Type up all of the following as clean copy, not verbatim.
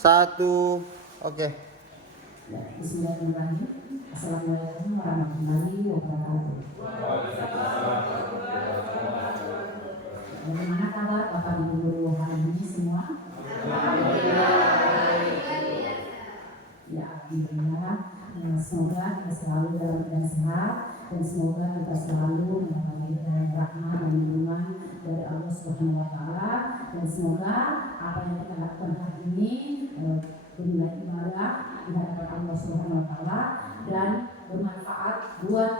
1. Oke. Bismillahirrahmanirrahim. Assalamualaikum warahmatullahi wabarakatuh. Bagaimana kabar Bapak Ibu guru hari ini semua? Ya, alhamdulillah. Semoga kita selalu dalam keadaan sehat dan semoga kita selalu mendapat rahmat dan lindungan dari Allah Subhanahu wa taala, dan semoga apa yang kita lakukan hari ini bernilai ibadah di hadapan Allah Subhanahu wa taala dan bermanfaat buat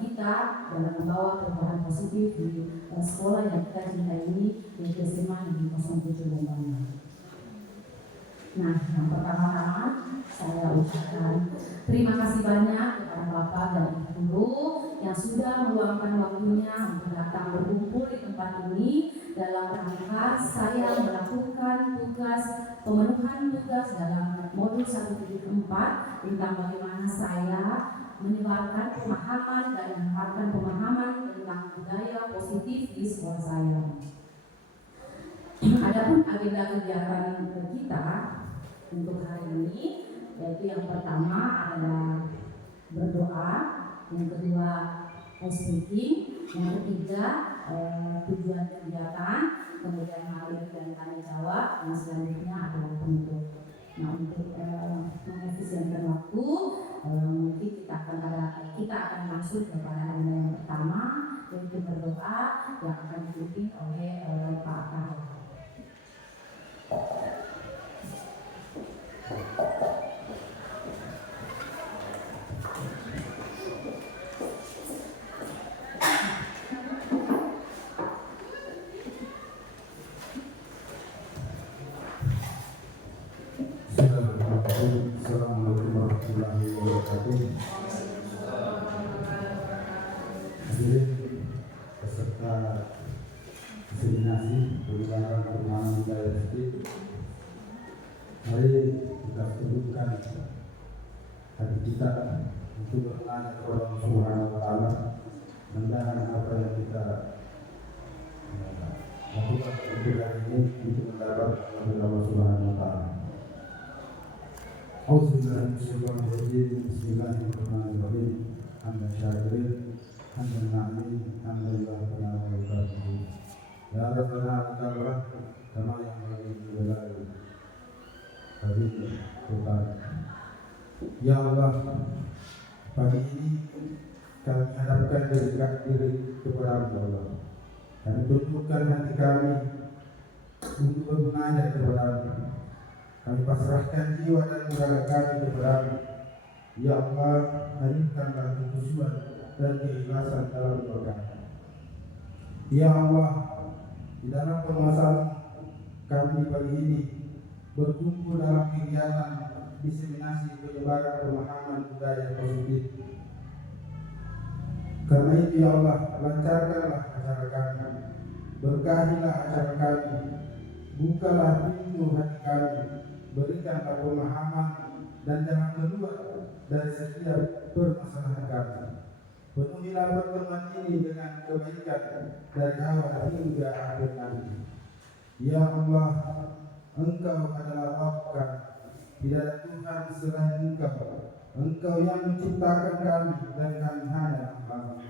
kita dalam membawa perubahan positif di sekolah yang kita cintai ini, yaitu SMA di 07 Bombang. Nah, yang pertama-tama saya ucapkan terima kasih banyak kepada Bapak dan Ibu guru yang sudah meluangkan waktunya untuk datang berkumpul di tempat ini dalam rangka saya melakukan tugas pemenuhan tugas dalam modul 174 tentang bagaimana saya menyebarkan pemahaman dan menyebarkan pemahaman tentang budaya positif di sekolah saya. Adapun agenda kegiatan kita untuk hari ini, yaitu yang pertama adalah berdoa, yang kedua speaking, yang ketiga tujuan kegiatan, kemudian materi dan tanya jawab, dan selanjutnya adalah penutup. Nah, untuk mengefisienkan waktu, mungkin kita akan masuk kepada agenda yang pertama, yaitu berdoa yang akan dipimpin oleh Pak Kahwa. Assalamualaikum warahmatullahi wabarakatuh. Hadirin peserta diseminasi penyebaran pemahaman budaya positif, mari kita tundukkan hati kita untuk bertanya kepada Allah Subhanahu wa taala, mudah-mudahan apa yang kita lakukan untuk hari ini untuk mendapat Allah Subhanahu wa taala. Bismillahirrahmanirrahim. Bismillahirrahmanirrahim. Hamdan syakirin, hamdan na'im, hamdalillah wa barakatuh. Ya Rabbana ta'ala, kama yang bagi jalal bagi Tuhan. Ya Allah, pagi ini kami hadapkan diri kepada Allah. Kami tundukkan hati kami untuk bernada kepada Allah. Kami pasrahkan jiwa dan raga kami kepada-Mu. Ya Allah, hadirkanlah kekhusyuan dan keikhlasan dalam doa. Ya Allah, di dalam permasalahan kami pagi ini berkumpul dalam kegiatan diseminasi penyebaran pemahaman budaya positif. Karena itu ya Allah, lancarkanlah acara kami, berkahilah acara kami, bukalah pintu hati kami, berikanlah pemahaman dan jangan keluar dari setiap permasalahan kami. Penuhilah pertemuan ini dengan kebaikan dari awal hingga akhir nanti. Ya Allah, Engkau adalah Rabb-Kami, tidak ada Tuhan selain Engkau. Engkau yang menciptakan kami dan kami hanya hamba.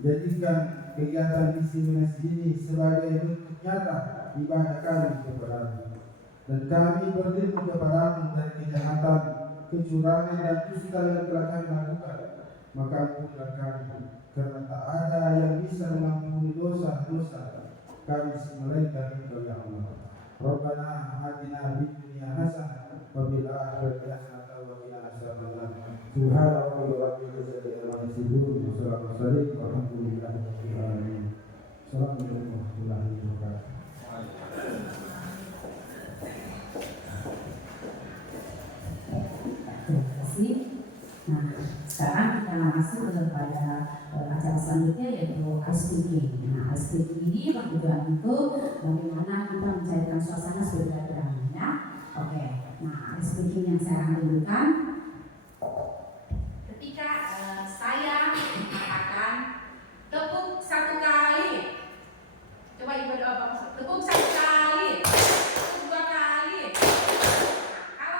Jadikan kegiatan diseminasi ini sebagai bentuk nyata ibadah kami kepada-Mu. Dan kami berlindung kepada-Mu dari kejahatan, kecurangan dan dusta yang telah kami lakukan. Maka ampunilah kami, karena tak ada yang bisa mengampuni dosa-dosa kami melainkan Engkau ya Allah. Rabbana atina fid dunya hasanah wa fil akhirati hasanah wa qina adzabannar. Subhana rabbika rabbil izzati amma yasifun wa salamun alal walhamdulillahi rabbil alamin. Assalamualaikum warahmatullahi wabarakatuh. Nah, sekarang kita masuk kepada acara selanjutnya, yaitu ice breaking. Nah, ice breaking ini bertujuan untuk bagaimana kita mencairkan suasana silaturahmi. Ya, oke. Nah, ice breaking yang saya akan tunjukkan ketika saya mengatakan tepuk satu kali. Coba ibu doa, tepuk satu kali, tepuk dua kali. Nah, kalau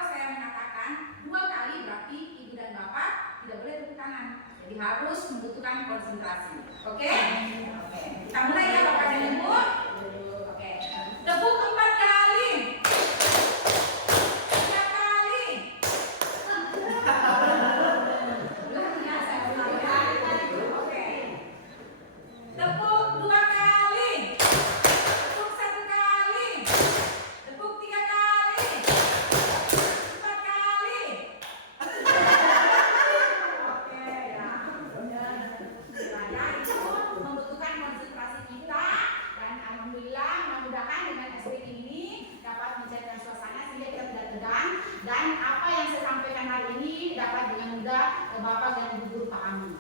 kan? Dan apa yang saya sampaikan hari ini dapat dengan mudah Bapak dan Ibu guru pahami.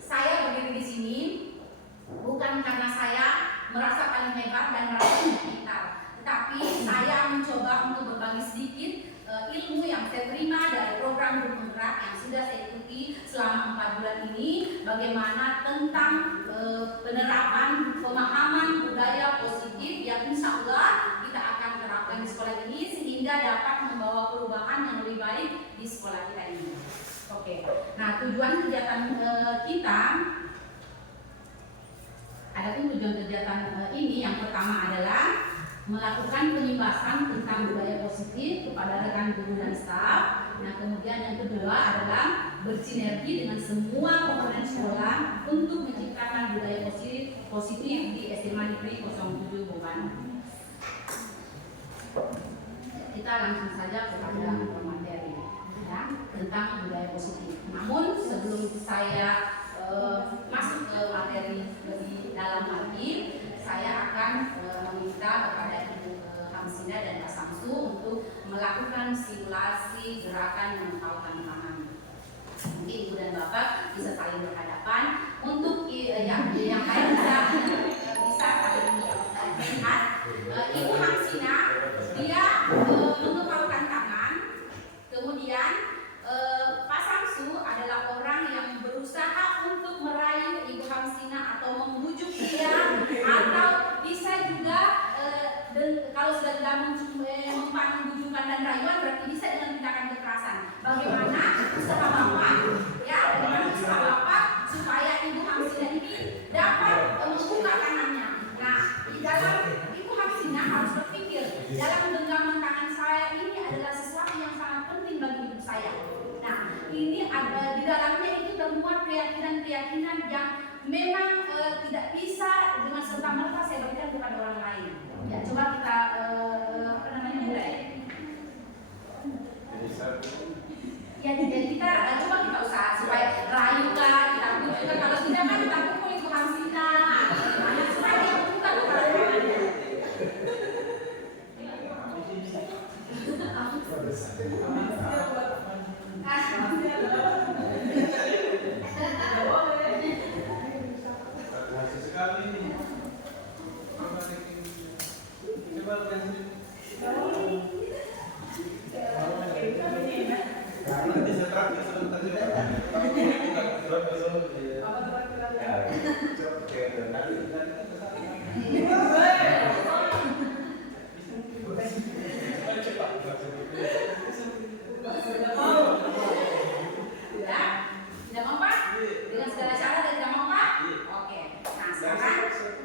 Saya berdiri di sini bukan karena saya merasa paling hebat dan merasa pintar, tetapi saya mencoba untuk berbagi sedikit ilmu yang saya terima dari program Guru Penggerak yang sudah saya ikuti selama 4 bulan ini, bagaimana tentang penerapan pemahaman budaya positif yang insya Allah kita akan terapkan di sekolah ini sehingga dapat membawa perubahan yang lebih baik di sekolah kita ini. Oke, nah tujuan kegiatan kita, adapun tujuan kegiatan ini yang pertama adalah melakukan penyebaran tentang budaya positif kepada rekan guru dan staf. Nah, kemudian yang kedua adalah bersinergi dengan semua komponen sekolah untuk menciptakan budaya positif di SMA Negeri 07 Beban. Kita langsung saja kepada materi ya, tentang budaya positif. Namun sebelum saya masuk ke materi lebih dalam lagi, saya akan meminta kepada Ibu Hamsina dan Pak Samsu untuk melakukan simulasi gerakan mengepalkan tangan. Mungkin Ibu dan Bapak bisa saling berhadapan. Untuk yang lain bisa saling melihat. Ibu Hamsina dia mengepalkan tangan. Kemudian Pak Samsu adalah orang yang berusaha untuk meraih Ibu Hamsina atau membujuk dia, atau bisa juga kalau sudah tidak mempan bujukan dan rayuan berarti bisa dengan tindakan kekerasan. Bagaimana usaha Bapak ya, bagaimana usaha Bapak supaya Ibu Hamsina ini dapat membuka tangannya. Nah, di dalam Ibu Hamsina harus berpikir dalam genggaman tangan saya ini adalah sesuatu yang sangat penting bagi hidup saya. Nah, ini ada di dalamnya itu termuat keyakinan-keyakinan yang memang tidak bisa dengan serta-merta saya berikan kepada orang lain. Ya, coba kita mulai. Ya, kita coba kita usaha supaya rayukan, kita bujukan. Kalau tidak kan kita pukul Ibu Hamsina. Supaya dia buka tangannya.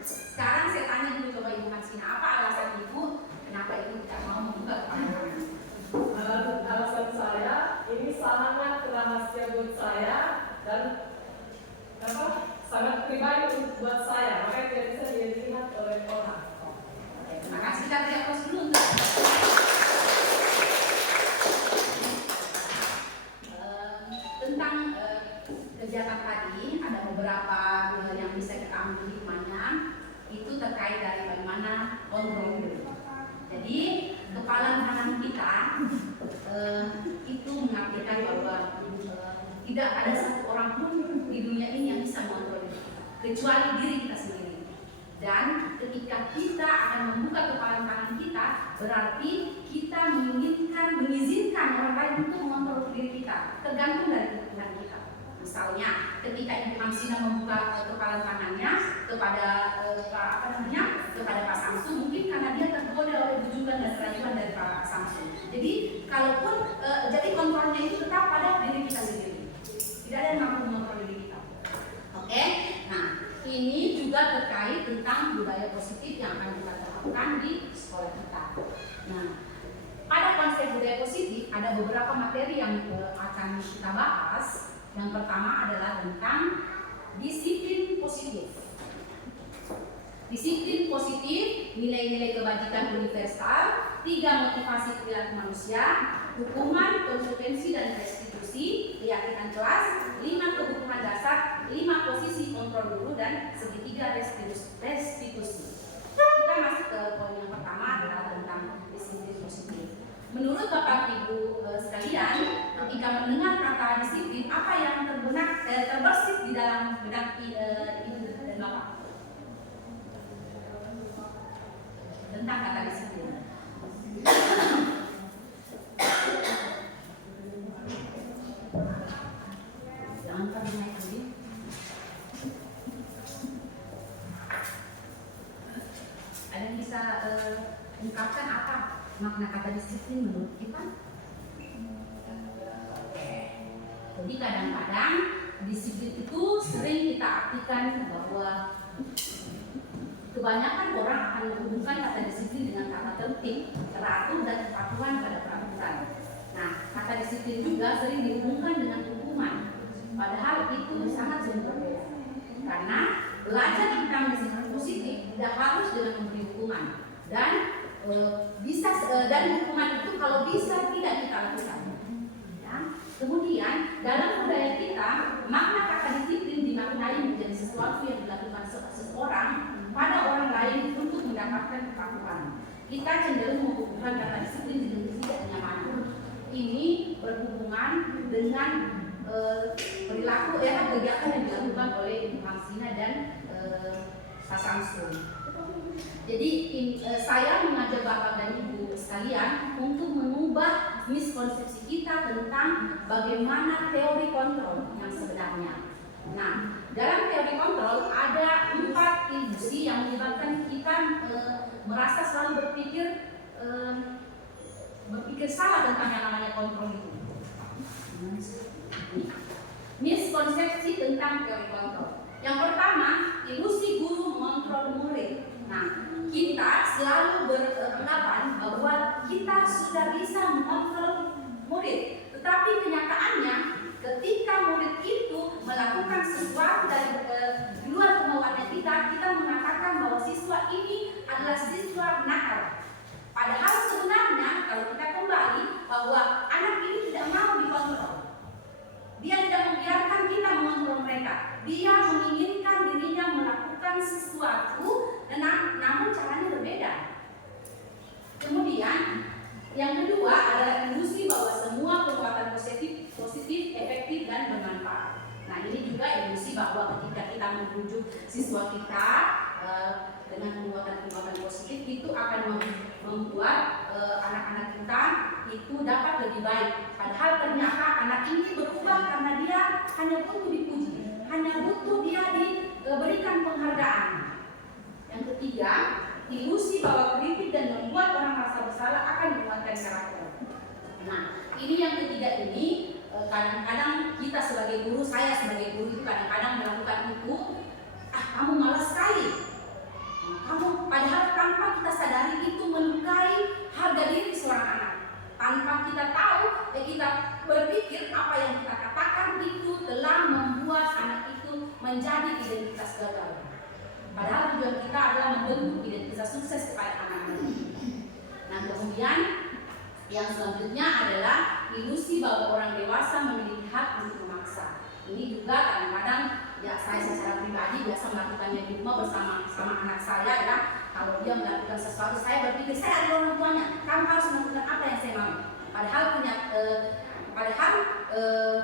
Sekarang saya tanya dulu coba Ibu Hamsina, apa alasan Ibu kenapa Ibu tidak mau membuka tangan? Alasan saya ini sangat rahasia buat saya dan sangat pribadi buat saya, makanya tidak bisa dilihat oleh orang. Terima kasih, kita beri aplaus dulu untuk tentang kegiatan tadi. Ada beberapa yang bisa kita ambil hikmahnya, itu terkait dari bagaimana kontrol diri. Jadi kepalan tangan kita itu mengartikan bahwa tidak ada satu orang pun di dunia ini yang bisa mengontrol diri kecuali diri kita sendiri. Dan ketika kita akan membuka kepalan tangan kita, berarti kita mengizinkan orang lain untuk mengontrol diri kita, tergantung dari kebutuhan kita. Misalnya, ketika Ibu Hamsina membuka kepalan tangannya kepada kepada Pak Samsu, mungkin karena dia tergoda oleh bujukan dan rayuan dari Pak Samsu. Jadi, kalaupun jadi kontrolnya itu tetap pada diri kita sendiri. Tidak ada yang mampu mengontrol diri kita. Oke? Nah, ini juga terkait tentang budaya positif yang akan kita terapkan di sekolah kita. Nah, pada konsep budaya positif ada beberapa materi yang akan kita bahas. Yang pertama adalah tentang disiplin positif. Disiplin positif, nilai-nilai kebajikan universal, 3 motivasi perilaku manusia, hukuman, konsekuensi dan restitusi, keyakinan kelas, 5 kebutuhan dasar, 5 posisi kontrol guru, dan segitiga restitusi. Kita masuk ke poin yang pertama adalah tentang disiplin positif. Termasuk Bapak Ibu sekalian, ketika mendengar kata disiplin, apa yang terbersit di dalam benak Ibu dan Bapak tentang kata disiplin? Jangan pernah naik lagi. Ada yang bisa ungkapkan apa makna kata disiplin menurut kita? Jadi kadang-kadang disiplin itu sering kita artikan bahwa kebanyakan orang akan menghubungkan kata disiplin dengan kata tertib, teratur dan kepatuhan pada peraturan. Nah, kata disiplin juga sering dihubungkan dengan hukuman. Padahal itu sangat jauh berbeda. Karena belajar tentang disiplin positif tidak harus dengan memberi hukuman dan dan hukuman itu kalau bisa tidak kita lakukan. Ya. Kemudian dalam budaya kita makna kata disiplin dimaknai menjadi sesuatu yang dilakukan seseorang pada orang lain untuk mendapatkan kepatuhan. Kita cenderung menghubungkan kata disiplin dengan ketidaknyamanan. Ini berhubungan dengan perilaku kegiatan yang dilakukan oleh Ibu Hamsina dan Pak Samsul. Jadi saya mengajak Bapak dan Ibu sekalian untuk mengubah miskonsepsi kita tentang bagaimana teori kontrol yang sebenarnya. Nah, dalam teori kontrol ada 4 ilusi yang menyebabkan kita merasa selalu berpikir salah tentang yang namanya kontrol itu. Miskonsepsi tentang teori kontrol. Yang pertama, ilusi guru mengontrol murid. Nah, kita selalu beranggapan bahwa kita sudah bisa mengontrol murid. Tetapi kenyataannya, ketika murid itu melakukan sesuatu dari luar kemauannya kita mengatakan bahwa siswa ini adalah siswa nakal. Padahal sebenarnya kalau kita kembali bahwa anak ini tidak mau dikontrol. Dia tidak membiarkan kita mengontrol mereka. Dia menginginkan dirinya melakukan sesuatu, namun caranya berbeda. Kemudian, yang kedua adalah ilusi bahwa semua perbuatan positif, efektif dan bermanfaat. Nah, ini juga ilusi bahwa ketika kita membujuk siswa kita dengan perbuatan positif itu akan membuat anak-anak kita itu dapat lebih baik. Padahal ternyata anak ini berubah karena dia hanya butuh dipuji, hanya butuh dia diberikan penghargaan. Yang ketiga, ilusi bahwa kritik dan membuat orang merasa bersalah akan menguatkan karakter. Nah, ini yang ketiga ini kadang-kadang kita sebagai guru, saya sebagai guru itu kadang-kadang melakukan itu. Kamu malas sekali. Kamu padahal tanpa kita sadari itu melukai harga diri seorang anak. Tanpa kita tahu, kita berpikir apa yang kita katakan itu telah membuat anak itu menjadi identitas gagal. Padahal tujuan kita adalah membentuk identitas sukses kepada anak-anak. Nah, kemudian yang selanjutnya adalah ilusi bahwa orang dewasa memiliki hak untuk memaksa. Ini juga kadang-kadang ya saya secara pribadi biasa melakukannya di rumah bersama anak saya ya. Kalau dia melakukan sesuatu, saya berpikir saya adalah orang tuanya, kamu harus melakukan apa yang saya mau. Padahal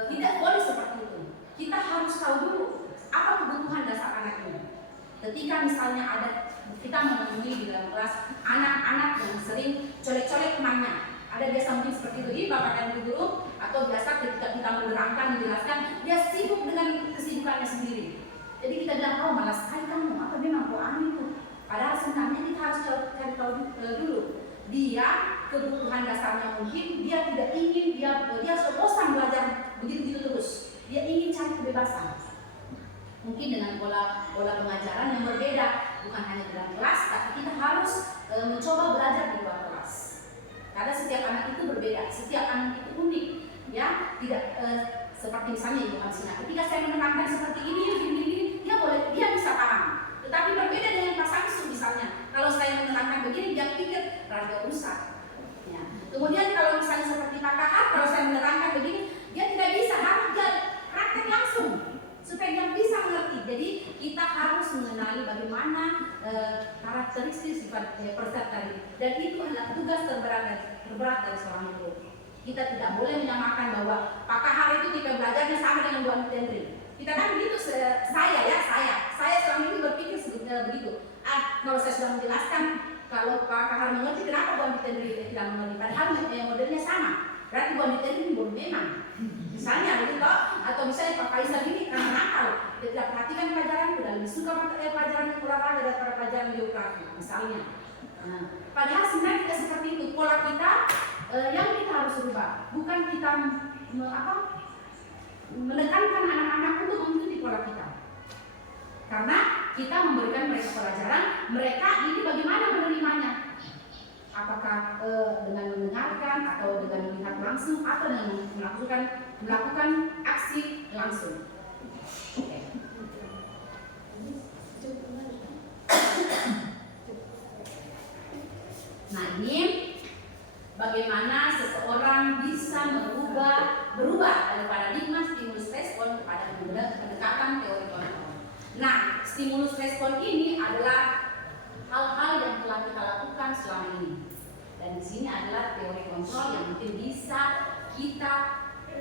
tidak boleh seperti itu. Kita harus tahu dulu apa kebutuhan dasar anak ini. Ketika misalnya kita menemui di dalam kelas anak-anak yang sering colek-colek temannya, ada biasa mungkin seperti itu, ini Bapak dan Ibu guru, atau biasa ketika kita menerangkan, menjelaskan, dia sibuk dengan kesibukannya sendiri. Jadi kita bilang, oh malas sekali kamu, apa memang kau aneh itu. Padahal sebenarnya kita harus cari tahu dulu. Dia kebutuhan dasarnya mungkin dia tidak ingin, dia bosan belajar begitu terus. Dia ingin cari kebebasan. Mungkin dengan pola pengajaran yang berbeda, bukan hanya di dalam kelas, tapi kita harus mencoba belajar di luar kelas. Karena setiap anak itu berbeda, setiap anak itu unik, ya. Tidak seperti misalnya Ibu Hamsina. Ketika saya menerangkan seperti ini, dia bisa paham. Tetapi berbeda dengan Pak Samsul misalnya. Kalau saya menerangkan begini, dia pikir raga rusak. Ya. Kemudian kalau misalnya seperti Pak Kahar, kalau saya menerangkan begini, dia tidak bisa, harus dia praktek langsung supaya dia bisa mengerti. Jadi kita harus mengenali bagaimana karakteristik sifat peserta tadi. Dan itu adalah tugas terberat terberat dari seorang guru. Kita tidak boleh menyamakan bahwa Pak Kahar itu tipe belajarnya sama dengan Bu Andi Tendri. Kita kan begitu, saya selama ini berpikir begitu. Kalau saya sudah menjelaskan, kalau Pak Kahar mengerti, kenapa Bu Andi Tendri tidak mengerti? Padahal modelnya sama. Berarti Bu Andi Tendri belum memang. Misalnya begitu, atau misalnya Pak Faisal ini karena nakal, dia tidak perhatikan pelajaran, sudah lebih suka pelajaran olahraga daripada pelajaran geografi, misalnya. Nah, padahal sebenarnya tidak seperti itu. Pola kita yang kita harus rubah, bukan kita menekankan anak-anak untuk mengikuti pola kita. Karena kita memberikan mereka pelajaran, mereka ini bagaimana menerimanya? Apakah dengan mendengarkan atau dengan melihat langsung atau dengan melakukan aksi langsung? Oke. Nah, ini bagaimana seseorang bisa berubah dari paradigma stimulus respon kepada pendekatan teori kontrol. Nah, stimulus respon ini adalah hal-hal yang telah kita lakukan selama ini. Dan di sini adalah teori kontrol yang mungkin bisa kita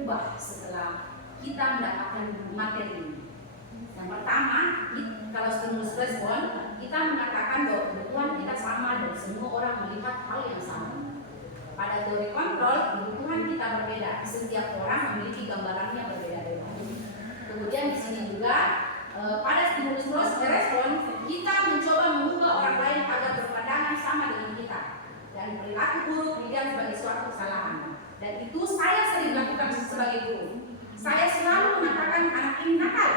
ubah setelah kita mendapatkan materi ini. Yang pertama, kalau stimulus respon, kita mengatakan bahwa kebutuhan kita sama dan semua orang melihat hal yang sama. Pada teori kontrol, kebutuhan kita berbeda. Setiap orang memiliki gambarannya berbeda-beda. Kemudian di sini juga pada stimulus respon, kita mencoba mengubah orang lain agar berpandangan sama dengan kita dan perilaku buruk dilihat sebagai suatu kesalahan. Dan itu saya sering lakukan sebagai guru. Saya selalu mengatakan anak ini nakal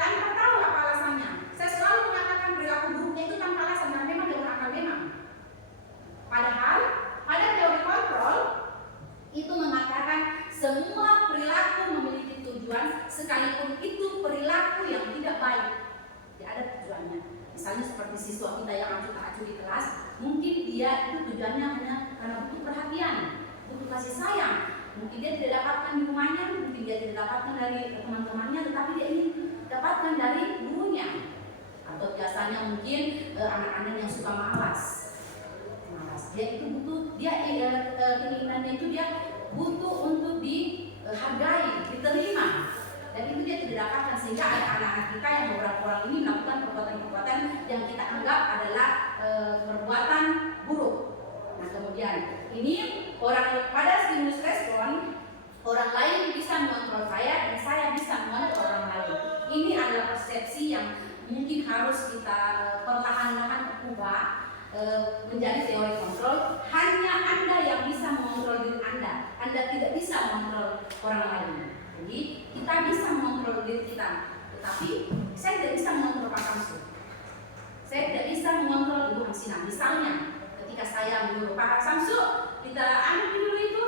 tanpa tahu apa alasannya. Saya selalu mengatakan perilaku buruknya itu tanpa alasan, dan memang dia nakal memang. Padahal pada teori kontrol itu mengatakan semua perilaku memiliki tujuan, sekalipun itu perilaku yang tidak baik. Tidak ada tujuannya. Misalnya seperti siswa kita yang acuh-acuh di kelas, mungkin dia itu tujuannya hanya karena butuh perhatian, butuh kasih sayang. Mungkin dia tidak dapatkan di rumahnya, mungkin dia tidak dapatkan dari teman-temannya, tetapi dia ingin dapatkan dari gurunya. Atau biasanya mungkin anak-anak yang suka malas. Dia itu butuh, keinginannya itu dia butuh untuk dihargai, diterima. Dan itu dia tidak dapatkan, sehingga ada anak-anak kita yang beberapa orang ini melakukan perbuatan-perbuatan yang kita anggap adalah perbuatan buruk. Nah, kemudian ini pada stimulus respon, orang lain bisa mengontrol saya dan saya bisa mengontrol orang lain. Ini adalah persepsi yang mungkin harus kita perlahan-lahan ubah menjadi teori kontrol. Hanya Anda yang bisa mengontrol diri Anda. Anda tidak bisa mengontrol orang lain. Jadi kita bisa mengontrol diri kita, tetapi saya tidak bisa mengontrol Pak Samsu. Saya tidak bisa mengontrol Ibu Hamsina. Misalnya, ketika saya menyuruh Pak Samsu, kita ambil dulu itu,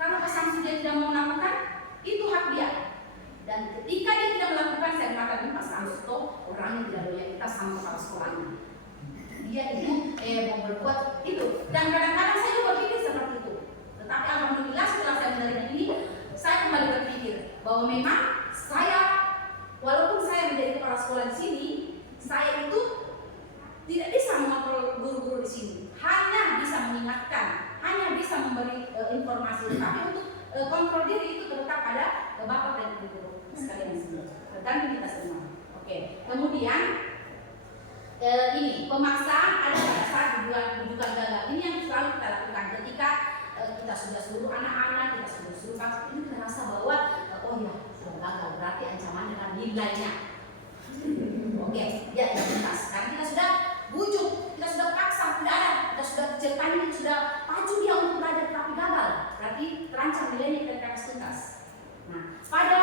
karena Pak Samsu dia tidak mau melakukan, itu hak dia. Dan ketika dia tidak melakukan, saya mengatakan Pak Samsu orang yang tidak loyalitas sama kepala sekolahnya. Dia itu mau berbuat itu. Dan kadang-kadang saya juga berpikir seperti itu. Tetapi alhamdulillah setelah saya menerima ini, saya kembali berpikir bahwa memang saya, walaupun saya menjadi kepala sekolah di sini, saya itu tidak bisa mengontrol guru-guru di sini. Hanya bisa mengingatkan, hanya bisa memberi informasi. Tapi untuk kontrol diri itu terletak pada bapak dan ibu guru sekalian di sini. Dan kita semua. Oke. Kemudian ini pemaksaan ada pada saat rujukan gagal. Ini yang selalu kita lakukan ketika kita sudah seluruh anak-anak, kita sudah seluruh kasus ini kita rasa bahwa oh ya sudah gagal, berarti ancaman dengan nilainya. Oke, ya identitas. Karena kita sudah bujuk, kita sudah paksa, tidak ada, kita sudah ceritanya, kita sudah pacu dia untuk belajar tapi gagal, berarti terancam nilainya kita akan tuntas. Nah, pada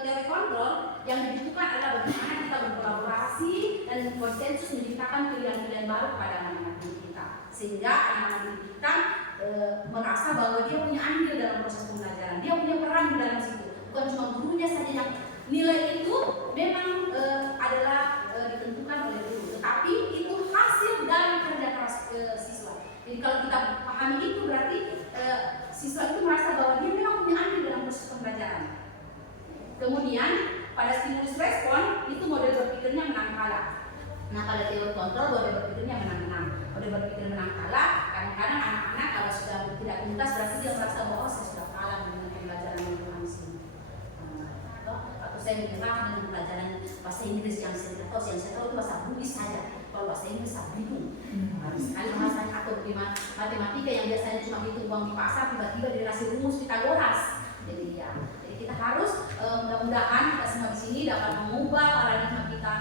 teori kontrol yang dibutuhkan adalah bagaimana kita berkolaborasi dan konsensus menciptakan pilihan-pilihan baru pada anak-anak kita, sehingga anak-anak kita merasa bahwa dia punya andil dalam proses pembelajaran, dia punya peran di dalam situ, bukan cuma gurunya saja yang nilai itu memang adalah ditentukan oleh guru, tetapi itu hasil dari kerja keras siswa. Jadi kalau kita pahami itu berarti siswa itu merasa bahwa dia memang punya andil dalam proses pembelajaran. Kemudian pada stimulus respon itu model berpikirnya menang kalah. Nah, pada teori kontrol model berpikirnya menang-menang. Model berpikir menang kalah karena kadang-kadang anak-anak kalau sudah tidak tuntas berarti dia merasa bahwa saya sudah kalah dengan pembelajaran lingkungan sini. Atau saya menyerah dengan pelajaran bahasa Inggris yang saya tahu itu bahasa Bugis saja. Kalau bahasa Inggris saya bingung. Sekali bahasanya atau bagaimana matematika yang biasanya cuma hitung uang di pasar tiba-tiba dikasih rumus Pitagoras. Jadi kita harus mudah-mudahan kita semua di sini dapat mengubah paradigma kita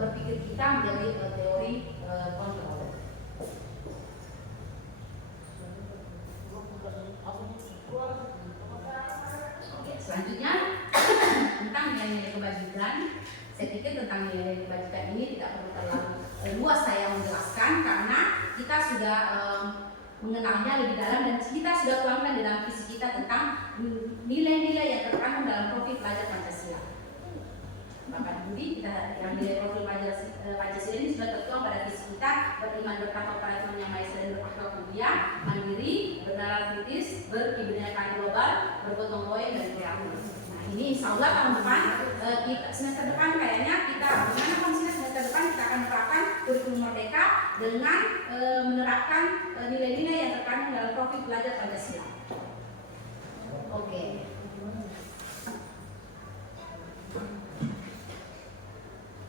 berpikir kita menjadi teori kontrol. Oke, selanjutnya tentang nilai-nilai kebajikan. Saya pikir tentang nilai kebajikan ini tidak perlu terlalu luas saya menjelaskan karena kita sudah mengenalnya lebih dalam dan kita sudah tuangkan di dalam visi kita tentang nilai-nilai yang terkandung dalam profil pelajar Pancasila. Bapak Budi, kita yang nilai profil Pancasila ini sudah tertuang pada visi kita: beriman, bertakwa kepada Tuhan Yang Maha Esa dan berakhlak mulia, mandiri, bernalar kritis, berkebinekaan global, bergotong royong dan kreatif. Nah, ini insya Allah tahun depan, semester depan kayaknya kita bagaimana konsepnya semester depan kita akan menerapkan kurikulum merdeka dengan menerapkan nilai-nilai yang terkandung dalam profil pelajar Pancasila. Oke.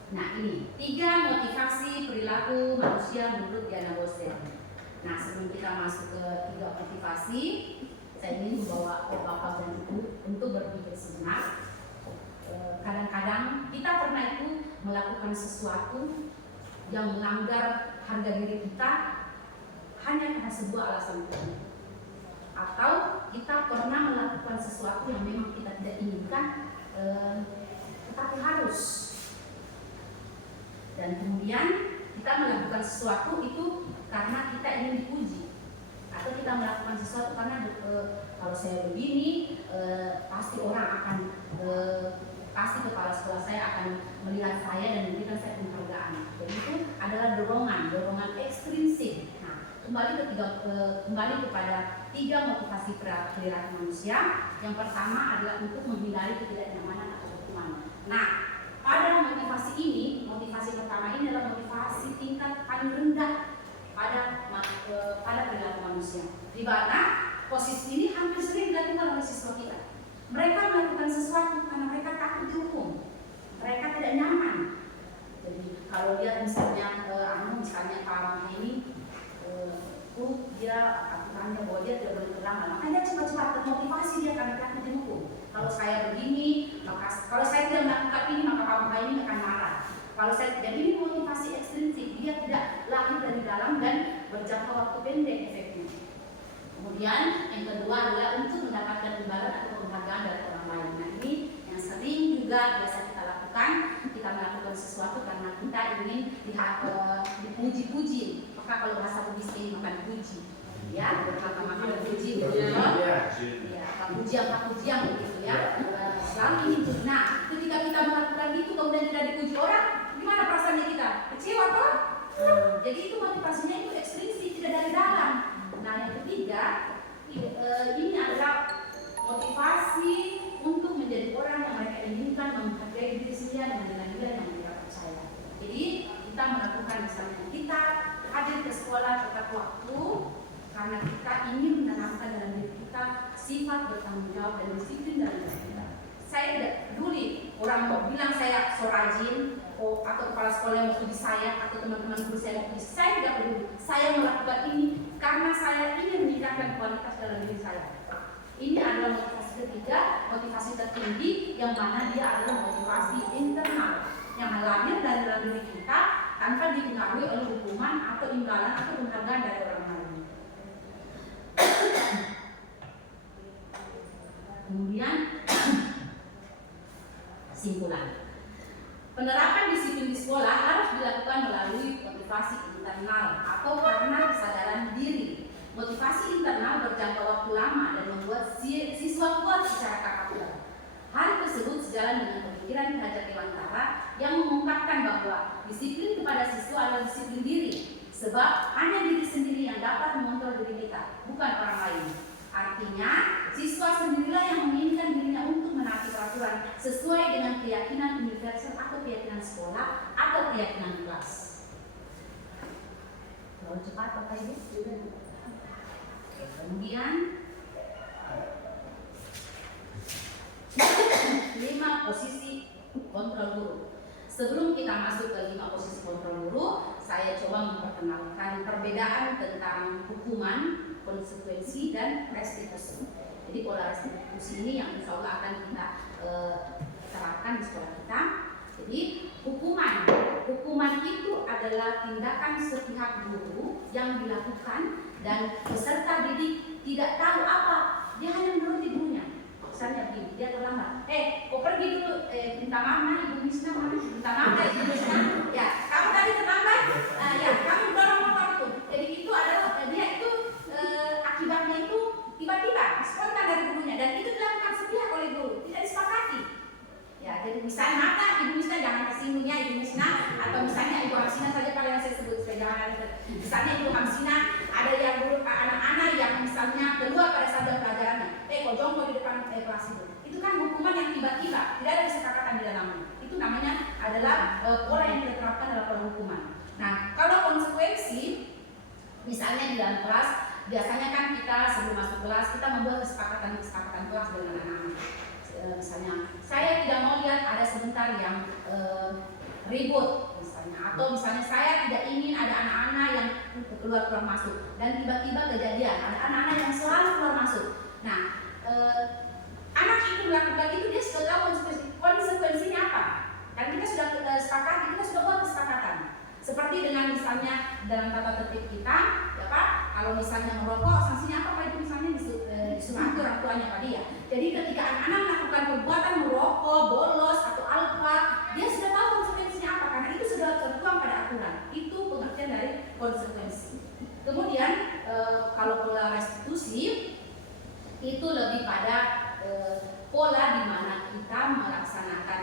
Nah, ini 3 motivasi perilaku manusia menurut Diana Bose. Nah, sebelum kita masuk ke 3 motivasi, saya ingin membawa Bapak dan Ibu untuk berpikir sejenak. Kadang-kadang kita pernah itu melakukan sesuatu yang melanggar harga diri kita hanya karena sebuah alasan tertentu, atau kita pernah melakukan sesuatu yang memang kita tidak inginkan, tetapi harus. Dan kemudian kita melakukan sesuatu itu karena kita ingin dipuji, atau kita melakukan sesuatu karena kalau saya begini pasti orang akan pasti kepala sekolah saya akan melihat saya dan memberikan saya penghargaan. Jadi itu adalah dorongan ekstrinsik. Nah, kembali kepada 3 motivasi perilaku manusia. Yang pertama adalah untuk menghindari ketidaknyamanan atau kekurangan. Nah, pada motivasi ini, motivasi pertama ini adalah motivasi tingkat paling rendah pada perilaku manusia. Di mana posisi ini hampir sering dilakukan oleh siswa kita. Mereka melakukan sesuatu karena mereka takut dihukum, mereka tidak nyaman. Jadi kalau lihat misalnya Pak ini, dia aturannya bahwa dia tidak boleh terlambat, maka dia cepat-cepat termotivasi dia karena takut dihukum. Kalau saya begini, kalau saya tidak melakukan ini, maka Pak ini akan marah. Kalau saya jadi ini motivasi ekstrinsik, dia tidak lahir dari dalam dan berjangka waktu pendek efeknya. Kemudian yang kedua adalah untuk mendapatkan imbalan atau penghargaan dari orang lain. Nah, ini yang sering juga biasa kita lakukan. Kita melakukan sesuatu karena kita ingin dipuji-puji. Maka kalau bahasa Bugis ini makan puji, ya, makan puji, pujian begitu ya. Selalu itu. Nah, ketika kita melakukan itu kemudian tidak dipuji orang, gimana perasaannya kita? Kecewa toh? Jadi itu motivasinya itu ekstrinsik, tidak dari dalam. Nah, yang ketiga, ini adalah motivasi untuk menjadi orang yang mereka inginkan, menghargai diri sendiri dan nilai-nilai yang mereka percaya. Jadi kita melakukan misalnya kita hadir ke sekolah tepat waktu karena kita ingin menanamkan dalam diri kita sifat bertanggung jawab dan disiplin dalam diri kita. Saya tidak peduli orang mau bilang saya so rajin, atau kepala sekolah yang mau puji saya, atau teman-teman guru saya mau puji saya, tidak peduli. Saya melakukan ini karena saya ingin meningkatkan kualitas dalam diri saya. Ini adalah motivasi ketiga, motivasi tertinggi, yang mana dia adalah motivasi internal yang lahir dari dalam diri kita tanpa dipengaruhi oleh hukuman atau imbalan atau penghargaan dari orang lain. Kemudian simpulan. Penerapan disiplin di sekolah harus dilakukan melalui motivasi internal atau karena kesadaran diri. Motivasi internal berjangka waktu lama dan membuat siswa kuat secara karakter. Hal tersebut sejalan dengan pemikiran Ki Hajar Dewantara yang mengungkapkan bahwa disiplin kepada siswa adalah disiplin diri, sebab hanya diri sendiri yang dapat mengontrol diri kita, bukan orang lain. Artinya, siswa sendirilah yang menginginkan dirinya untuk menaati peraturan sesuai dengan keyakinan universal atau keyakinan sekolah atau keyakinan kelas. Terlalu cepat Bapak Ibu? Kemudian 5 posisi kontrol guru. Sebelum kita masuk ke 5 posisi kontrol guru, saya coba memperkenalkan perbedaan tentang hukuman, konsekuensi, dan restitusi. Jadi pola restitusi ini yang insya Allah akan kita terapkan di sekolah kita. Jadi hukuman itu adalah tindakan sepihak guru yang dilakukan dan peserta didik tidak tahu apa, dia hanya menuruti gurunya. Misalnya begini, dia terlambat. Kau pergi dulu, minta maaf nah, Ibu Misna mana? Minta maaf nah, Ibu Misna. Ya, kamu tadi terlambat. Ya, kamu dorong motor itu. Jadi itu adalah dia itu akibatnya itu tiba-tiba spontan dari gurunya dan itu dilakukan sepihak oleh guru, tidak disepakati. Ya, jadi misalnya maka Ibu Misna jangan kesinggung ya Ibu Misna, atau misalnya Ibu Hamsina saja kalau yang saya sebut supaya jangan ada. Misalnya Ibu Hamsina ada yang guru anak-anak yang misalnya keluar pada saat pelajarannya, kok jongkok di depan kelas itu kan hukuman yang tiba-tiba, tidak ada kesepakatan di dalamnya. Itu namanya adalah pola yang diterapkan dalam pola hukuman. Nah, kalau konsekuensi, misalnya di dalam kelas, biasanya kan kita sebelum masuk kelas kita membuat kesepakatan kelas dengan anak-anak. Misalnya, saya tidak mau lihat ada sebentar yang ribut, misalnya, atau misalnya saya tidak ingin ada anak-anak yang keluar masuk dan tiba-tiba kejadian ada anak-anak yang selalu keluar masuk. Nah, anak itu melakukan itu dia sudah tahu konsekuensinya apa. Kan kita sudah sepakati, kita sudah buat kesepakatan. Seperti dengan misalnya dalam tata tertib kita, ya Pak, kalau misalnya merokok sanksinya apa Pak? Itu misalnya disuruh atur orang tuanya Pak dia. Jadi ketika anak-anak melakukan perbuatan merokok, bolos atau alfa, dia sudah tahu konsekuensinya apa karena itu sudah tertuang pada aturan. Itu pengertian dari konsekuensi. Kemudian kalau pola restitusi itu lebih pada pola di mana kita melaksanakan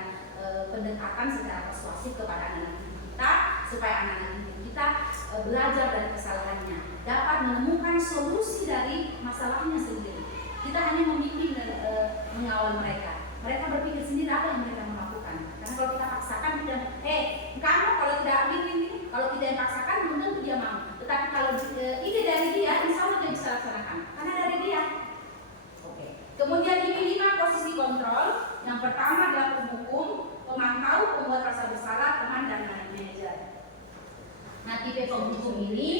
pendekatan secara persuasif kepada anak-anak kita supaya anak-anak kita belajar dari kesalahannya, dapat menemukan solusi dari masalahnya sendiri. Kita hanya membimbing dan mengawal mereka. Mereka berpikir sendiri apa yang mereka mau lakukan. Karena kalau kita paksakan, kita, kamu kalau tidak ini, kalau kita yang paksakan, belum tentu dia mau. Tetapi kalau ide dari dia, insya Allah dia bisa laksanakan. Karena dari dia. Oke. Kemudian ini 5 posisi kontrol. Yang pertama adalah penghukum, pemantau, pembuat rasa bersalah, teman dan manajer. Nah, tipe penghukum ini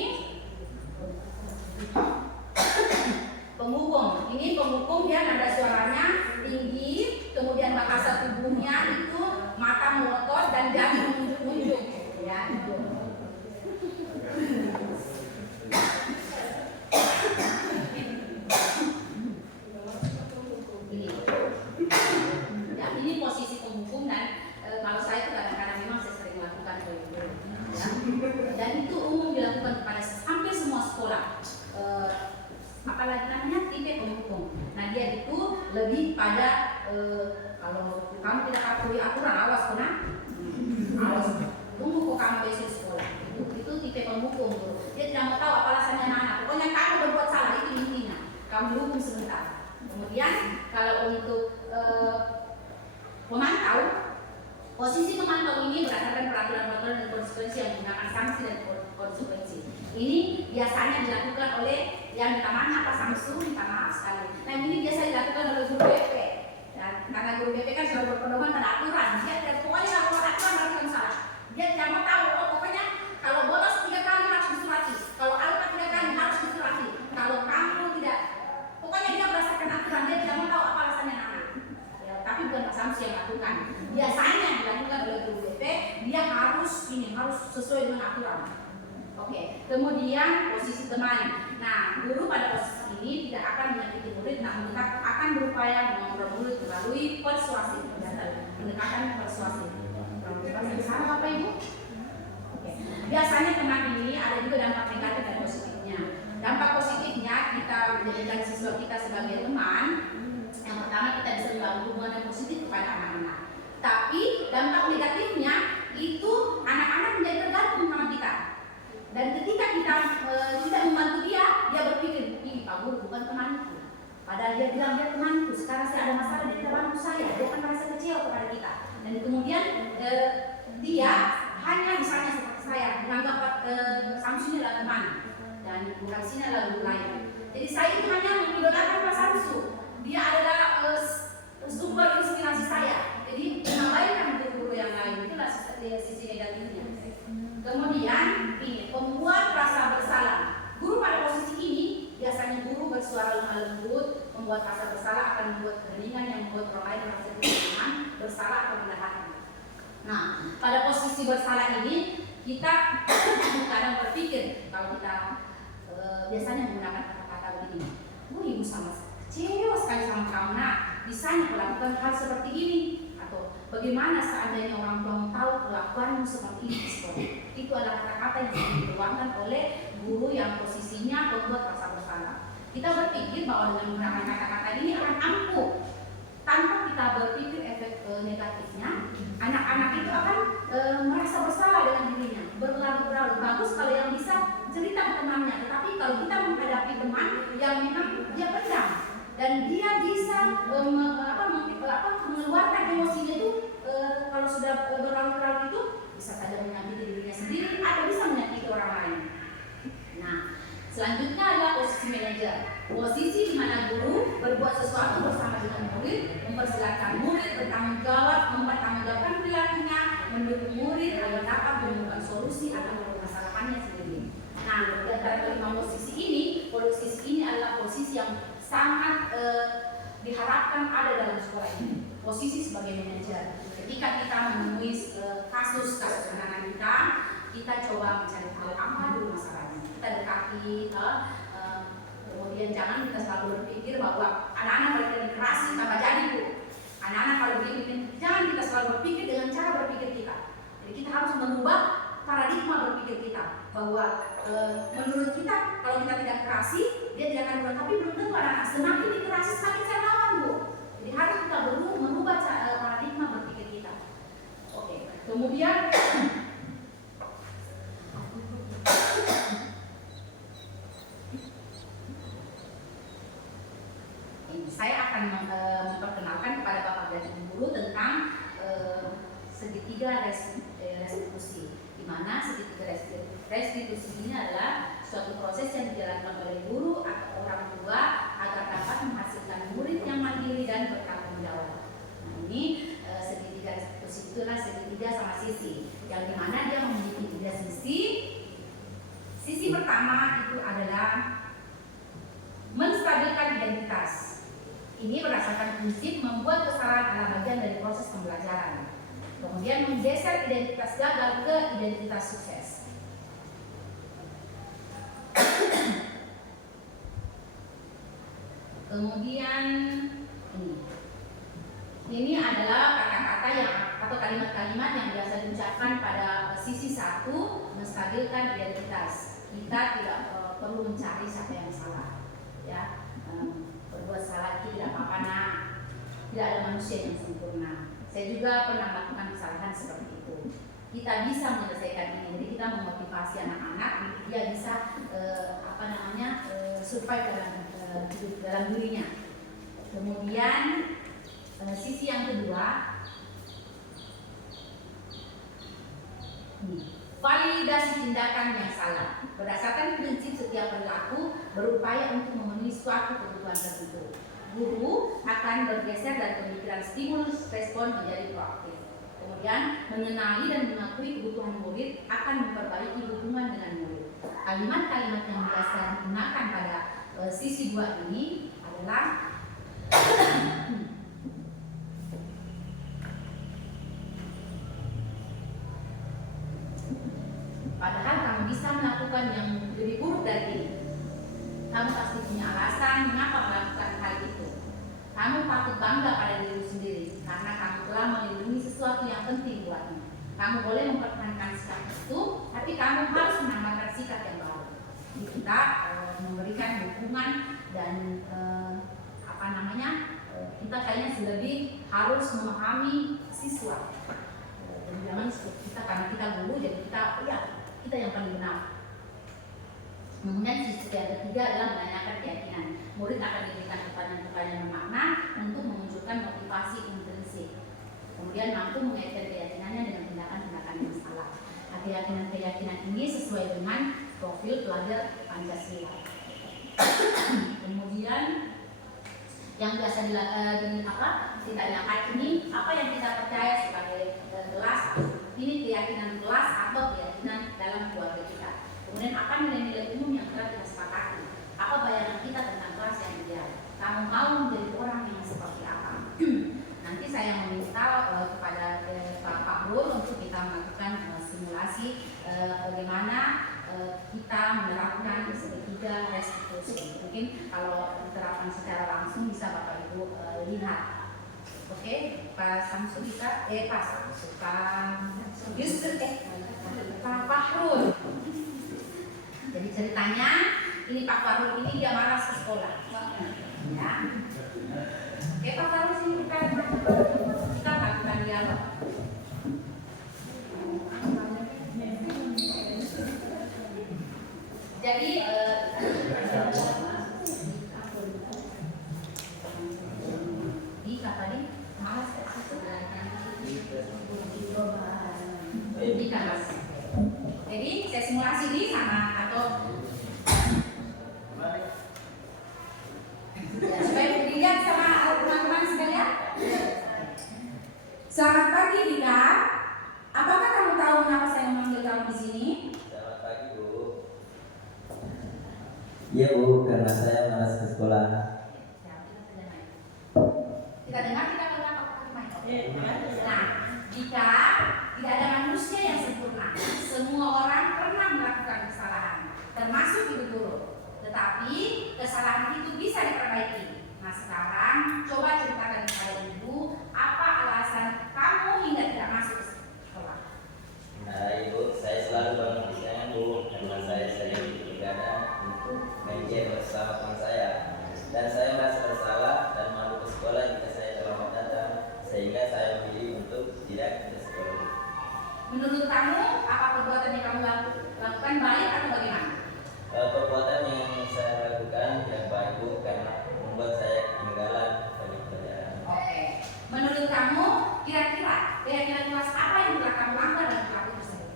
penghukum dia nada suaranya tinggi, kemudian bahasa tubuhnya itu mata melotot dan jari menunjuk-nunjuk, ya itu. Ya, ini posisi penghukum dan kalau saya itu kadang-kadang memang saya sering lakukan ya. Dan itu umum dilakukan kepada hampir semua sekolah. Apalagi namanya tipe penghukum. Nah dia itu lebih pada kalau kamu tidak patuhi aturan, awas kena, awas tunggu kok kamu besok sekolah. Itu tipe penghukum. Dia tidak mau tahu apa alasannya anak-anak. Pokoknya kamu berbuat salah itu intinya. Kamu dihukum sebentar. Kemudian kalau untuk memantau, posisi pemantau ini berdasarkan peraturan-peraturan dan konsekuensi yang menggunakan sanksi dan konsekuensi. Ini biasanya dilakukan oleh yang minta maaf Pak Samsul, minta maaf sekali. Nah ini biasa dilakukan oleh guru BP. Dan karena guru BP kan selalu berpedoman pada aturan. Dia pokoknya kalau aturan berarti kan salah. Dia tidak mau tahu. Pokoknya kalau bolos 3 kali harus disurati. Kalau alfa 3 kali harus disurati. Kalau kamu tidak, pokoknya dia berdasarkan aturan. Dia tidak mau tahu apa alasannya anak. Ya, tapi bukan Pak Samsul yang lakukan. Biasanya dilakukan oleh guru BP. Dia harus sesuai dengan aturan. Oke, kemudian posisi teman. Nah, guru pada posisi ini tidak akan menyakiti murid, namun tetap akan berupaya mengontrol murid melalui persuasif, pendekatan persuasif. Sama Bapak Ibu? Oke. Biasanya teman ini ada juga dampak negatif dan positifnya. Dampak positifnya kita menjadikan siswa kita sebagai teman. Yang pertama kita bisa membangun hubungan yang positif kepada anak-anak. Tapi dampak negatifnya itu anak-anak menjadi tergantung sama kita. Dan ketika kita tidak membantu dia berpikir, ini Pak Guru bukan temanku. Padahal dia bilang dia temanku. Sekarang saya ada masalah dia tidak bantu saya. Dia akan merasa kecewa kepada kita. Dan kemudian dia hanya misalnya seperti saya menganggap Samsul adalah teman dan bukan sini adalah guru lain. Jadi saya itu hanya mengidolakan Pak Samsu. Dia adalah sumber inspirasi saya. Jadi mengabaikan guru-guru yang lain, itulah sisi negatifnya. Kemudian ini pembuat rasa bersalah. Guru pada posisi ini biasanya guru bersuara lemah lembut, membuat rasa bersalah akan membuat keheningan yang membuat orang lain merasa tidak nyaman, bersalah atau rendah hati. Nah, pada posisi bersalah ini kita kadang berpikir kalau kita biasanya menggunakan kata-kata begini, ibu sama kecewa sekali sama kamu, nak bisanya melakukan hal seperti ini, atau bagaimana seandainya orang tua tahu kelakuanmu seperti ini di sekolah. Itu adalah kata-kata yang dikeluarkan oleh guru yang posisinya membuat rasa bersalah. Kita berpikir bahwa dengan menggunakan kata-kata ini akan ampuh, tanpa kita berpikir efek negatifnya. Anak-anak itu akan merasa bersalah dengan dirinya, berlarut-larut. Bagus kalau yang bisa cerita ke temannya, tetapi kalau kita menghadapi teman yang memang dia pendam dan dia bisa mengeluarkan emosinya itu, kalau sudah berlarut-larut itu bisa saja menyakiti dirinya sendiri atau bisa menyakiti orang lain. Nah, selanjutnya adalah posisi manajer. Posisi di mana guru berbuat sesuatu bersama dengan murid, mempersilahkan murid bertanggung jawab, mempertanggungjawabkan perilakunya, mendukung murid agar dapat menemukan solusi atau permasalahannya sendiri. Nah, di antara kelima posisi ini adalah posisi yang sangat diharapkan ada dalam sekolah ini. Posisi sebagai manajer. Ketika kita menemui kasus anak-anak kita coba mencari tahu apa dulu masalahnya. Kita dekati, kemudian jangan kita selalu berpikir bahwa anak-anak kalau kita dikerasi tanpa jadi bu. Anak-anak kalau begini, jangan kita selalu berpikir dengan cara berpikir kita. Jadi kita harus mengubah paradigma berpikir kita bahwa menurut kita kalau kita tidak kerasi dia tidak akan berubah, tapi belum tentu anak-anak semakin dikerasi semakin saya lawan bu. Jadi harus kita merubah paradigma berpikir kita. Oke, kemudian saya akan memperkenalkan kepada Bapak dan Ibu guru tentang segitiga restitusi, di mana segitiga restitusi ini adalah suatu proses yang dijalankan oleh guru atau orang tua agar dapat menghasilkan murid yang mandiri dan bertanggung jawab. Nah, ini segitiga restitusi itu adalah segitiga sama sisi, yang dimana dia memiliki tiga sisi. Sisi pertama itu adalah menstabilkan identitas. Ini berdasarkan prinsip membuat kesalahan adalah bagian dari proses pembelajaran. Kemudian menggeser identitas gagal ke identitas sukses. Kemudian ini adalah kata-kata yang atau kalimat-kalimat yang biasa diucapkan pada sisi satu, menstabilkan identitas. Kita tidak perlu mencari siapa yang salah, ya. Berbuat salah itu tidak apa-apa, nak. Tidak ada manusia yang sempurna. Saya juga pernah melakukan kesalahan seperti itu. Kita bisa menyelesaikan ini. Jadi kita memotivasi anak-anak, dia bisa survive dalam dirinya. Kemudian sisi yang kedua, validasi tindakan yang salah. Berdasarkan prinsip setiap perilaku berupaya untuk memenuhi suatu kebutuhan tertentu. Guru akan bergeser dari pemikiran stimulus respon menjadi proaktif. Kemudian mengenali dan mengakui kebutuhan murid akan memperbaiki hubungan dengan murid. Kalimat-kalimat yang biasa digunakan pada sisi dua ini adalah padahal kamu bisa melakukan yang lebih buruk dari ini. Kamu pasti punya alasan mengapa melakukan hal itu. Kamu patut bangga pada diri sendiri karena kamu telah melindungi sesuatu yang penting buatmu. Kamu boleh mempertahankan sikap itu, tapi kamu harus menambahkan sikap yang baru. Jadi kita memberikan dukungan dan kita kayaknya lebih harus memahami siswa. Jangan kita karena kita guru jadi kita yang paling benar. Kemudian sisi yang ketiga adalah menanyakan keyakinan. Murid akan diberikan pertanyaan-pertanyaan bermakna untuk memunculkan motivasi intrinsik. Kemudian mampu mengaitkan keyakinannya dengan tindakan-tindakan yang salah. Keyakinan-keyakinan ini sesuai dengan profil pelajar Pancasila. yang biasa ditanyakan ini apa yang kita percaya sebagai kelas, ini keyakinan kelas atau keyakinan dalam keluarga kita. Kemudian apa nilai-nilai umum yang telah kita sepakati, apa bayangan kita tentang kelas yang ideal. Kamu mau menjadi orang yang seperti apa? Nanti saya meminta kepada Pak Fahrul untuk kita melakukan simulasi bagaimana kita menerapkan segitiga restitusi. Mungkin kalau diterapkan secara langsung bisa Bapak Ibu lihat. Oke, Pak Samsu bisa? Pak Samsu, Pak Fahrul. Jadi ceritanya ini Pak Fahrul ini dia malas ke sekolah. Ya. Oke, Pak Fahrul sini kita lakukan dialog. Jadi tadi malas di kelas. Jadi saya simulasi di sana atau supaya dilihat sama teman-teman sekalian. Selamat pagi Dika. Apakah kamu tahu kenapa saya memanggil kamu di sini? Selamat pagi Bu. Iya Bu, karena saya malas ke sekolah. Kita dengar kita keluar main. Nah, jika tidak ada manusia yang sempurna, semua orang pernah melakukan kesalahan, termasuk ibu guru. Tetapi kesalahan itu bisa diperbaiki. Nah sekarang coba ceritakan kepada ibu apa alasan kamu hingga tidak masuk sekolah. Nah Ibu, saya selalu bangun siang Bu, karena saya sering begadang untuk main game bersama teman saya. Dan saya merasa bersalah dan malu ke sekolah jika saya terlambat datang, sehingga saya memilih untuk tidak ke sekolah. Menurut kamu apa perbuatan yang kamu lakukan baik atau bagaimana? Perbuatan yang saya lakukan tidak baik Bu, karena membuat saya ketinggalan bagi pelajaran. Oke. Menurut kamu kira-kira keyakinan kelas apa yang telah kamu langgar dan pelaku tersebut?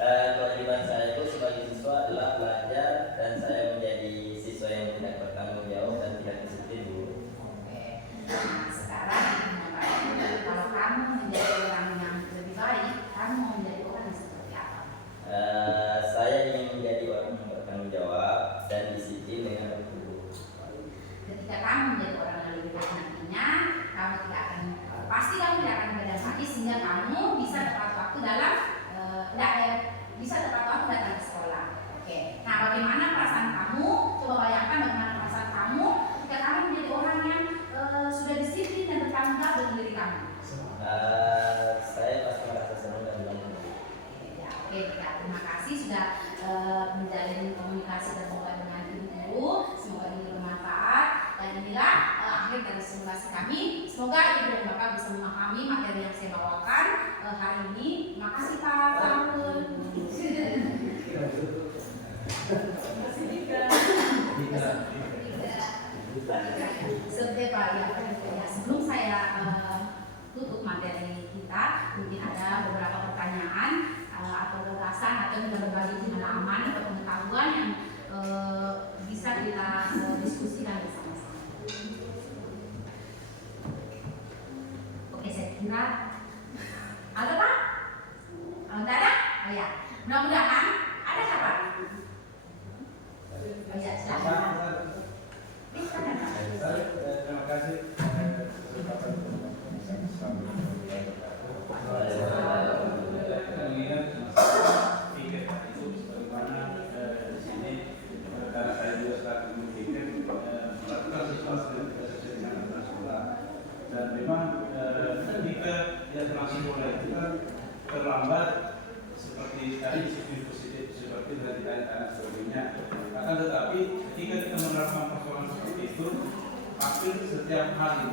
Kewajiban saya itu sebagai siswa adalah belajar, dan saya menjadi siswa yang tidak bertanggung jawab dan tidak disiplin Bu. Oke. Nah sekarang kalau kamu menjadi orang yang lebih baik, kamu mau menjadi orang yang seperti apa? Saya ingin menjadi orang yang bertanggung jawab dan disiplin dengan berguru. Ketika kamu menjadi orang yang lebih baik nantinya, kamu tidak akan pasti kamu tidak akan begadang lagi sehingga kamu bisa tepat waktu dalam bisa tepat waktu datang ke sekolah. Oke. Nah, bagaimana perasaan kamu? Coba bayangkan bagaimana perasaan kamu jika kamu menjadi orang yang sudah disiplin dan bertanggung jawab dengan diri kamu. Saya pasti merasa senang dan bangga. Oke, ya, terima kasih sudah menjalin komunikasi terbuka dengan ibu. Semoga ini bermanfaat. Dan inilah akhir dari simulasi kami. Semoga ibu dan bapak bisa memahami materi yang saya bawakan hari ini. Terima kasih Pak Fahrul. Sebelum saya tutup materi kita, mungkin ada beberapa pertanyaan atau gagasan atau juga berbagi pengalaman atau pengetahuan yang bisa kita diskusikan bersama-sama. Oke, saya kira ada Pak? Kalau tidak ada? Oh ya, mudah-mudahan ada siapa? Oh ya, silakan. Terima kasih. Mengingat tiket itu sebagaimana di sini karena saya juga saat ini tiket melakukan sesuatu yang tidak sesuai dengan aturan sekolah, dan memang ketika dia langsung mulai itu kan terlambat seperti tadi sisi positif seperti tadi tanya sebelumnya. Akan tetapi ketika kita menerapkan persoalan seperti itu, hampir setiap hari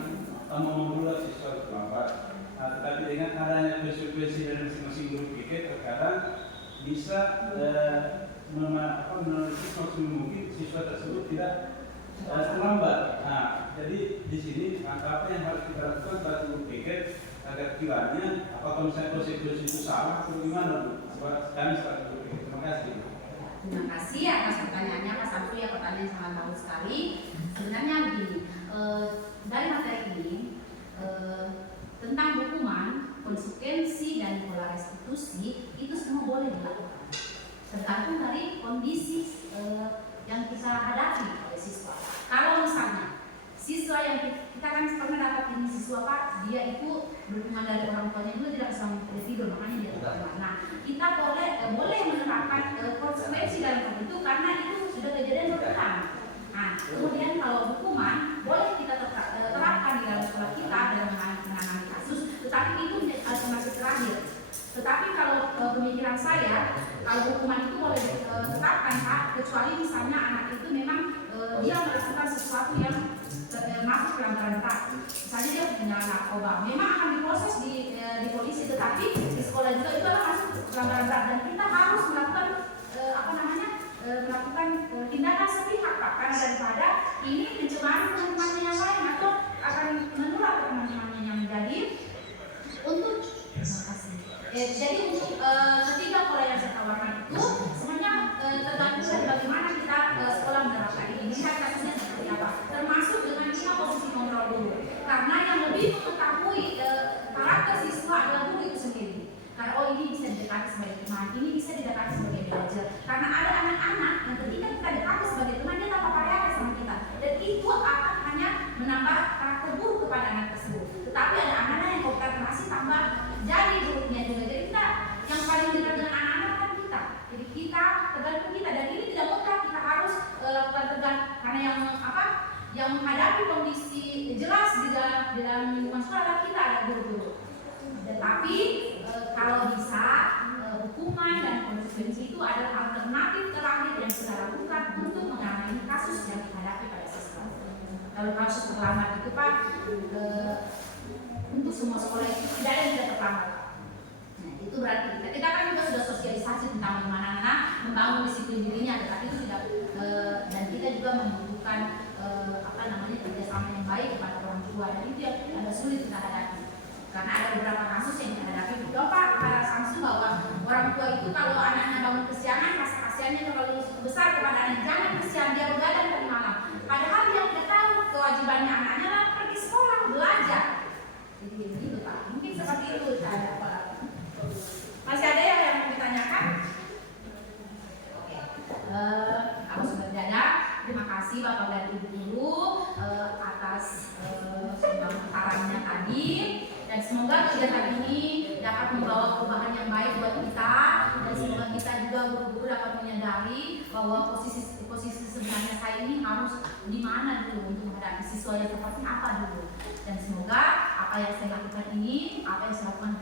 membuat siswa terlambat. Tetapi dengan adanya konsekuensi dari masing-masing grup tiket, terkadang bisa semaksimal mungkin siswa tersebut tidak terlambat. Nah, jadi di sini apa yang harus kita lakukan pada grup tiket agar kiranya apakah misalnya konsekuensi itu salah atau gimana? Kami sebagai grup tiket. Terima kasih. Terima kasih atas pertanyaannya Pak Samsu, ya pertanyaan sangat bagus sekali. Sebenarnya begini, siswa Pak, dia itu dukungan dari orang tuanya juga tidak bisa tidur, makanya dia terkena. Nah, kita boleh menerapkan konsekuensi dalam hal itu karena itu sudah kejadian berulang. Nah, kemudian kalau hukuman boleh kita terapkan di dalam sekolah kita dalam menangani kasus, tetapi itu menjadi alternatif terakhir. Tetapi kalau pemikiran saya, kalau hukuman itu boleh ditetapkan Pak, kecuali misalnya anak itu memang dia melakukan sesuatu yang masuk pelanggaran berat. Misalnya dia penyalahgunaan narkoba, memang akan diproses di polisi, tetapi di sekolah juga itu adalah masuk pelanggaran berat dan kita harus melakukan melakukan tindakan sepihak Pak, karena daripada ini mencemari teman-temannya yang lain atau akan menular ke teman-temannya yang menjadi untuk jadi untuk ketiga pola yang saya tawarkan itu sebenarnya tergantung dari bagaimana kita sekolah menerapkan ini, melihat kasusnya seperti apa, termasuk dengan kita posisi kontrol dulu, karena yang lebih mengetahui karakter siswa adalah guru itu sendiri. Karena ini bisa didekati sebagai teman, ini bisa didekati sebagai belajar, karena ada anak-anak yang ketika kita dekati sebagai teman dia tanpa variasi sama kita, dan itu akan hanya menambah karakter buruk kepada anak tersebut. Tetapi ada anak-anak yang kalau kita terasi tambah jadi buruknya juga. Jadi kita yang paling dekat dengan anak-anak kan kita. Jadi kita tergantung kita, dan ini tidak mudah, kita harus lakukan tegas karena yang menghadapi kondisi jelas di dalam lingkungan sekolah kita ada guru-guru. Tetapi kalau bisa hukuman dan konsekuensi itu adalah alternatif terakhir yang kita lakukan untuk menangani kasus yang dihadapi pada siswa. Kalau kasus terlambat itu Pak, untuk semua sekolah itu tidak ada yang tidak terlambat. Nah, itu berarti kita kan juga sudah sosialisasi tentang bagaimana anak membangun disiplin dirinya, tetapi itu tidak dan kita juga membutuhkan kerjasama yang baik kepada orang tua, dan itu yang agak sulit kita hadapi. Karena ada beberapa kasus yang kita hadapi juga Pak, ada sanksi bahwa orang tua itu kalau anaknya bangun kesiangan, rasa kasihannya terlalu besar kepada anak, jangan kesian dia begadang tadi malam. Padahal dia tidak tahu kewajibannya anaknya adalah pergi sekolah belajar. Jadi begitu Pak, mungkin seperti itu saya Pak. Masih ada yang mau ditanyakan? Oke, aku sudah ada. Terima kasih Bapak dan Ibu Guru atas pemutarannya tadi, dan semoga kegiatan ini dapat membawa perubahan yang baik buat kita, dan semoga kita juga guru-guru dapat menyadari bahwa posisi sebenarnya saya ini harus di mana dulu untuk menghadapi siswa yang seperti apa dulu, dan semoga apa yang saya lakukan ini, apa yang saya lakukan